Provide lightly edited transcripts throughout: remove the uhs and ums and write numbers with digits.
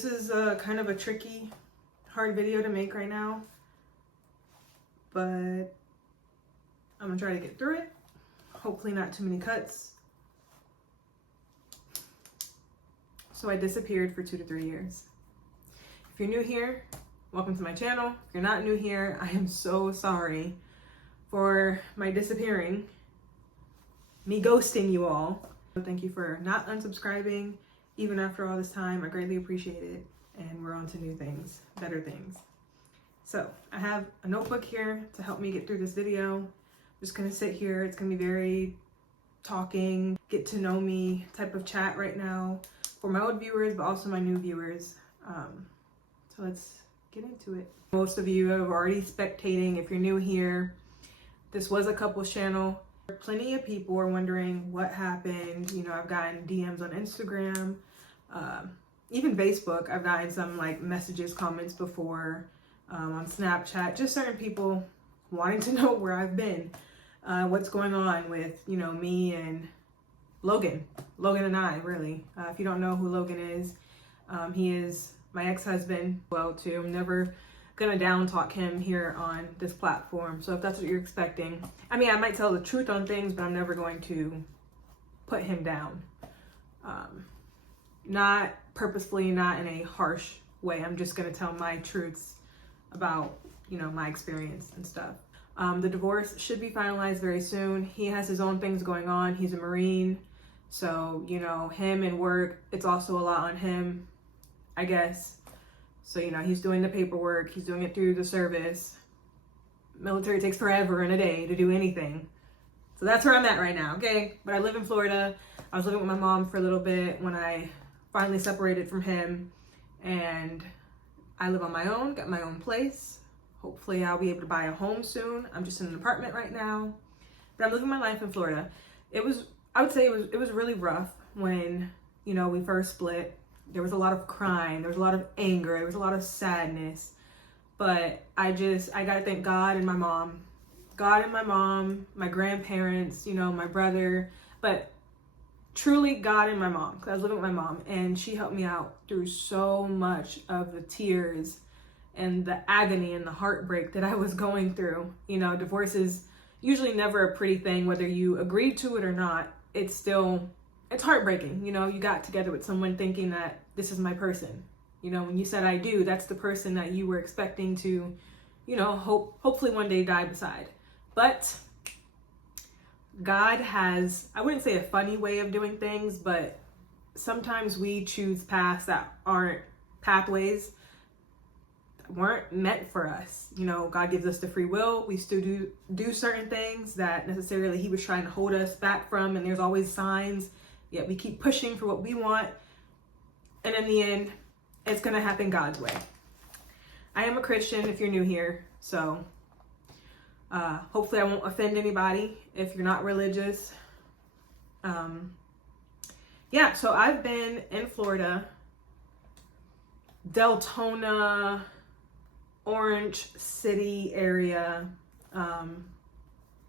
This is kind of a tricky, hard video to make right now, but I'm gonna try to get through it. Hopefully not too many cuts. So I disappeared for 2 to 3 years. If you're new here, welcome to my channel. If you're not new here, I am so sorry for my disappearing, me ghosting you all. Thank you for not unsubscribing. Even after all this time, I greatly appreciate it. And we're on to new things, better things. So I have a notebook here to help me get through this video. I'm just gonna sit here. It's gonna be very talking, get to know me type of chat right now for my old viewers, but also my new viewers. So let's get into it. Most of you are already spectating. If you're new here, this was a couples channel. Plenty of people are wondering what happened. You know, I've gotten DMs on Instagram, even Facebook. I've gotten some like messages, comments before on Snapchat, just certain people wanting to know where I've been, what's going on with, you know, me and Logan and I, really. If you don't know who Logan is, he is my ex-husband, well, too. I'm never gonna down talk him here on this platform. So if that's what you're expecting, I mean, I might tell the truth on things, but I'm never going to put him down. Not purposefully, not in a harsh way. I'm just gonna tell my truths about, you know, my experience and stuff. The divorce should be finalized very soon. He has his own things going on. He's a Marine. So, you know, him and work, it's also a lot on him, I guess. So, you know, he's doing the paperwork. He's doing it through the service. Military takes forever and a day to do anything. So that's where I'm at right now, okay? But I live in Florida. I was living with my mom for a little bit when I finally separated from him. And I live on my own, got my own place. Hopefully I'll be able to buy a home soon. I'm just in an apartment right now. But I'm living my life in Florida. I would say it was really rough when, you know, we first split. There was a lot of crying, there was a lot of anger, there was a lot of sadness. But I gotta thank God and my mom. God and my mom, my grandparents, you know, my brother, but truly God and my mom, because I was living with my mom and she helped me out through so much of the tears and the agony and the heartbreak that I was going through. You know, divorce is usually never a pretty thing, whether you agreed to it or not. It's heartbreaking. You know, you got together with someone thinking that this is my person. You know, when you said I do, that's the person that you were expecting to, you know, hopefully one day die beside. But God has, I wouldn't say a funny way of doing things, but sometimes we choose paths that aren't pathways, weren't meant for us. You know, God gives us the free will. We still do certain things that necessarily he was trying to hold us back from, and there's always signs, yet we keep pushing for what we want, and in the end it's gonna happen God's way. I am a Christian if you're new here, so hopefully I won't offend anybody if you're not religious. Yeah, so I've been in Florida, Deltona, Orange City area,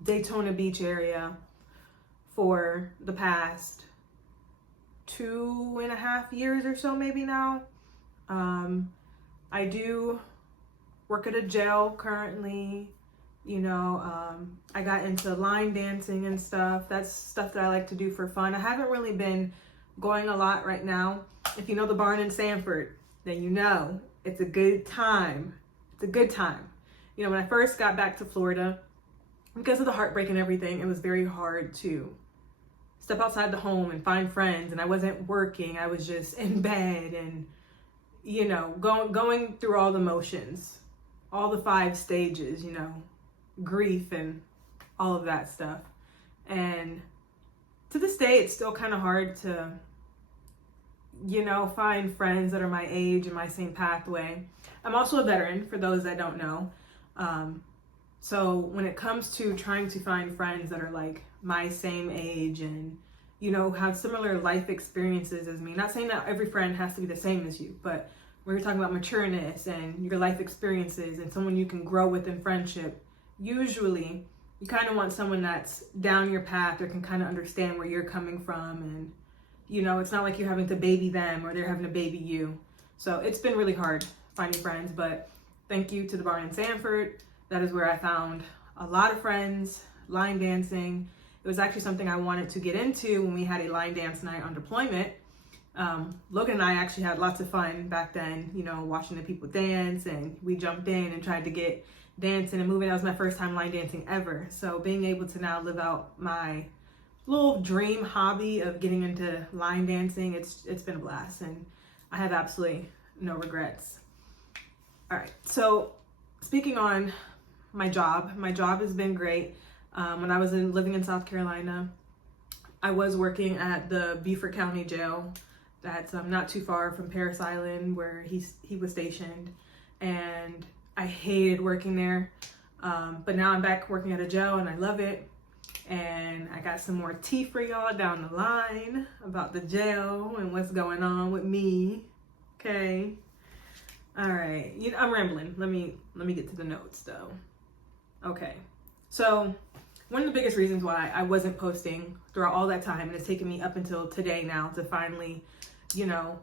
Daytona Beach area for the past 2.5 years or so, maybe now. I do work at a jail currently. You know, I got into line dancing and stuff. That's stuff that I like to do for fun. I haven't really been going a lot right now. If you know the barn in Sanford, then you know it's a good time. It's a good time. You know, when I first got back to Florida, because of the heartbreak and everything, it was very hard to step outside the home and find friends. And I wasn't working. I was just in bed and, you know, going through all the motions, all the 5 stages, you know, grief and all of that stuff. And to this day, it's still kind of hard to, you know, find friends that are my age and my same pathway. I'm also a veteran, for those that don't know. So when it comes to trying to find friends that are like my same age and, you know, have similar life experiences as me, not saying that every friend has to be the same as you, but when you're talking about matureness and your life experiences and someone you can grow with in friendship, usually you kind of want someone that's down your path or can kind of understand where you're coming from. And, you know, it's not like you're having to baby them or they're having to baby you. So it's been really hard finding friends, but thank you to the barn in Sanford. That is where I found a lot of friends. Line dancing. It was actually something I wanted to get into when we had a line dance night on deployment. Logan and I actually had lots of fun back then, you know, watching the people dance, and we jumped in and tried to get dancing and moving. That was my first time line dancing ever. So being able to now live out my little dream hobby of getting into line dancing, it's been a blast, and I have absolutely no regrets. All right, so speaking on my job has been great. When I was living in South Carolina, I was working at the Beaufort County Jail. That's not too far from Parris Island, where he was stationed, and I hated working there. But now I'm back working at a jail, and I love it. And I got some more tea for y'all down the line about the jail and what's going on with me. Okay. All right. I'm rambling. Let me get to the notes though. Okay. So one of the biggest reasons why I wasn't posting throughout all that time, and it's taken me up until today now to finally, you know,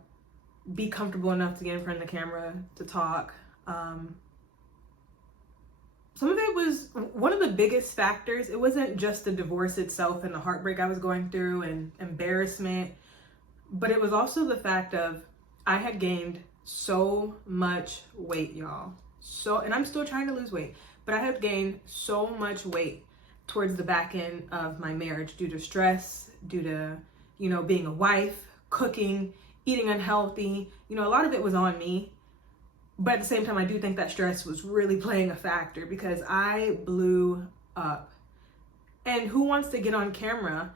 be comfortable enough to get in front of the camera to talk. Some of it was, one of the biggest factors, it wasn't just the divorce itself and the heartbreak I was going through and embarrassment, but it was also the fact of I had gained so much weight, y'all. And I'm still trying to lose weight, but I had gained so much weight towards the back end of my marriage due to stress, due to, you know, being a wife, cooking, eating unhealthy. You know, a lot of it was on me. But at the same time, I do think that stress was really playing a factor because I blew up. And who wants to get on camera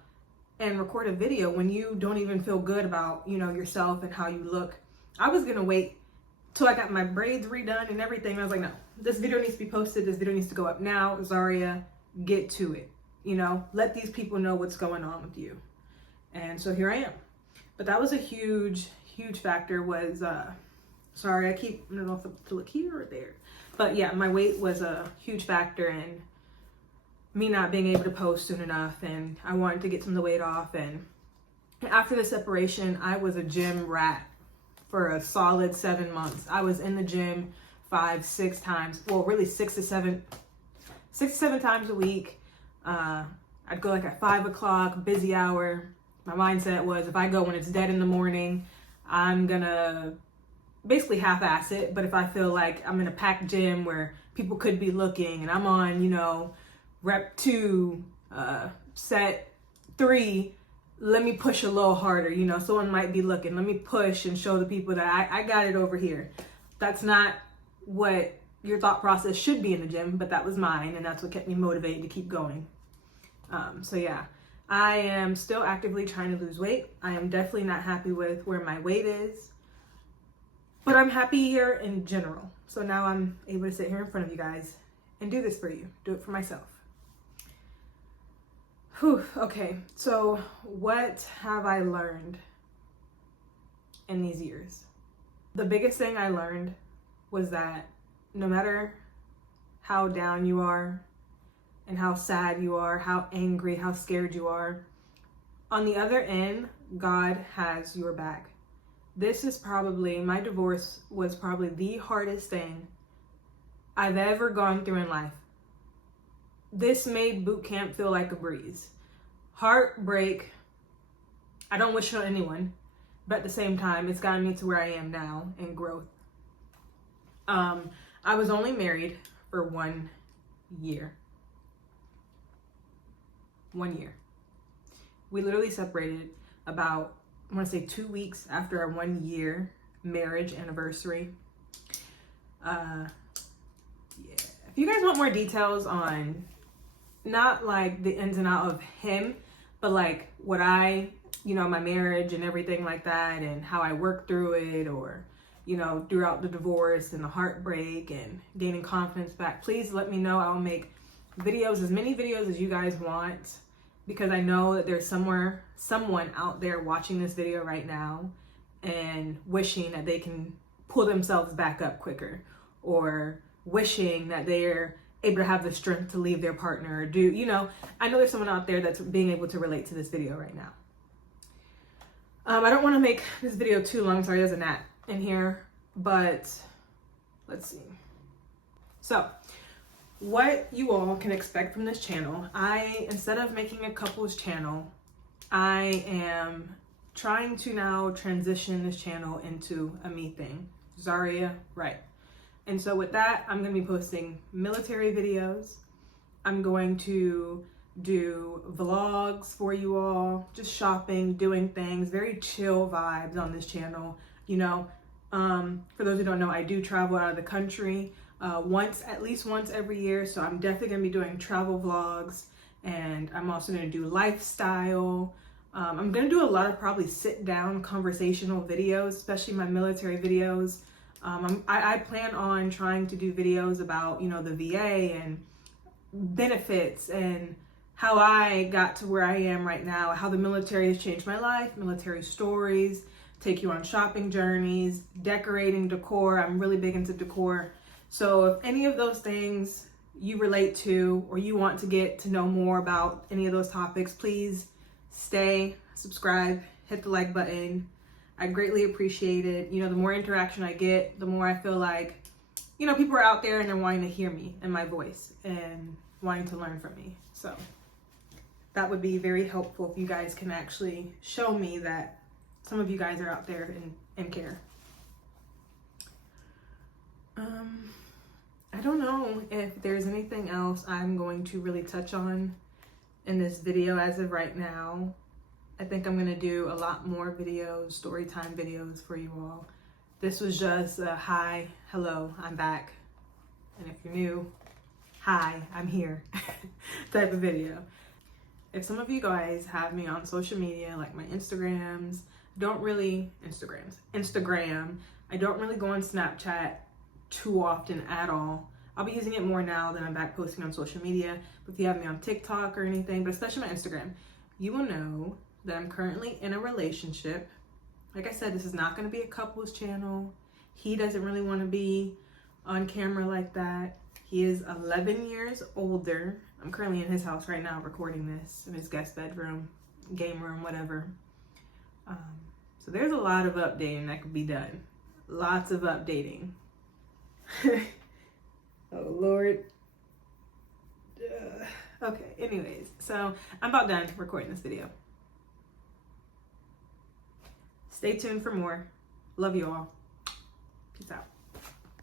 and record a video when you don't even feel good about, you know, yourself and how you look? I was going to wait till I got my braids redone and everything. I was like, no, this video needs to be posted. This video needs to go up now. Zaria, get to it. You know, let these people know what's going on with you. And so here I am. But that was a huge, huge factor was, sorry, I don't know if to look here or there. But yeah, my weight was a huge factor in me not being able to post soon enough. And I wanted to get some of the weight off. And after the separation, I was a gym rat for a solid 7 months. I was in the gym 5-6 times. Well, really 6 to 7 times a week. I'd go like at 5 o'clock, busy hour. My mindset was if I go when it's dead in the morning, I'm gonna basically half-ass it. But if I feel like I'm in a packed gym where people could be looking and I'm on, you know, rep 2, set 3, let me push a little harder. You know, someone might be looking. Let me push and show the people that I got it over here. That's not what your thought process should be in the gym, but that was mine, and that's what kept me motivated to keep going. So yeah, I am still actively trying to lose weight. I am definitely not happy with where my weight is, but I'm happy here in general. So now I'm able to sit here in front of you guys and do this for you, do it for myself. Whew, okay, so what have I learned in these years? The biggest thing I learned was that no matter how down you are and how sad you are, how angry, how scared you are, on the other end, God has your back. My divorce was probably the hardest thing I've ever gone through in life. This made boot camp feel like a breeze. Heartbreak, I don't wish it on anyone, but at the same time, it's gotten me to where I am now in growth. I was only married for 1 year. 1 year. We literally separated about, I want to say 2 weeks after our 1 year marriage anniversary. Yeah. If you guys want more details on not like the ins and outs of him, but like what my marriage and everything like that, and how I worked through it, or, you know, throughout the divorce and the heartbreak and gaining confidence back, please let me know. I will make videos, as many videos as you guys want, because I know that there's someone out there watching this video right now and wishing that they can pull themselves back up quicker, or wishing that they're able to have the strength to leave their partner, or do, you know, I know there's someone out there that's being able to relate to this video right now. I don't want to make this video too long. Sorry, there's a gnat in here. But let's see. So what you all can expect from this channel, instead of making a couples channel, I am trying to now transition this channel into a me thing. Zaria, right. And so with that, I'm going to be posting military videos. I'm going to do vlogs for you all, just shopping, doing things, very chill vibes on this channel. You know, for those who don't know, I do travel out of the country at least once every year. So I'm definitely going to be doing travel vlogs, and I'm also going to do lifestyle. I'm going to do a lot of probably sit down conversational videos, especially my military videos. I plan on trying to do videos about, you know, the VA and benefits and how I got to where I am right now, how the military has changed my life, military stories, take you on shopping journeys, decorating, decor. I'm really big into decor. So if any of those things you relate to, or you want to get to know more about any of those topics, please stay, subscribe, hit the like button. I greatly appreciate it. You know, the more interaction I get, the more I feel like, you know, people are out there and they're wanting to hear me and my voice and wanting to learn from me. So that would be very helpful if you guys can actually show me that some of you guys are out there and care. I don't know if there's anything else I'm going to really touch on in this video as of right now. I think I'm going to do a lot more videos, story time videos for you all. This was just a hi, hello, I'm back. And if you're new, hi, I'm here type of video. If some of you guys have me on social media, like my Instagram. I don't really go on Snapchat too often at all. I'll be using it more now that I'm back posting on social media. But if you have me on TikTok or anything, but especially my Instagram, you will know that I'm currently in a relationship. Like I said, this is not going to be a couples channel. He doesn't really want to be on camera like that. He is 11 years older. I'm currently in his house right now recording this, in his guest bedroom, game room, whatever. So there's a lot of updating that could be done. Lots of updating. Oh, Lord. Okay, anyways. So I'm about done recording this video. Stay tuned for more. Love you all. Peace out.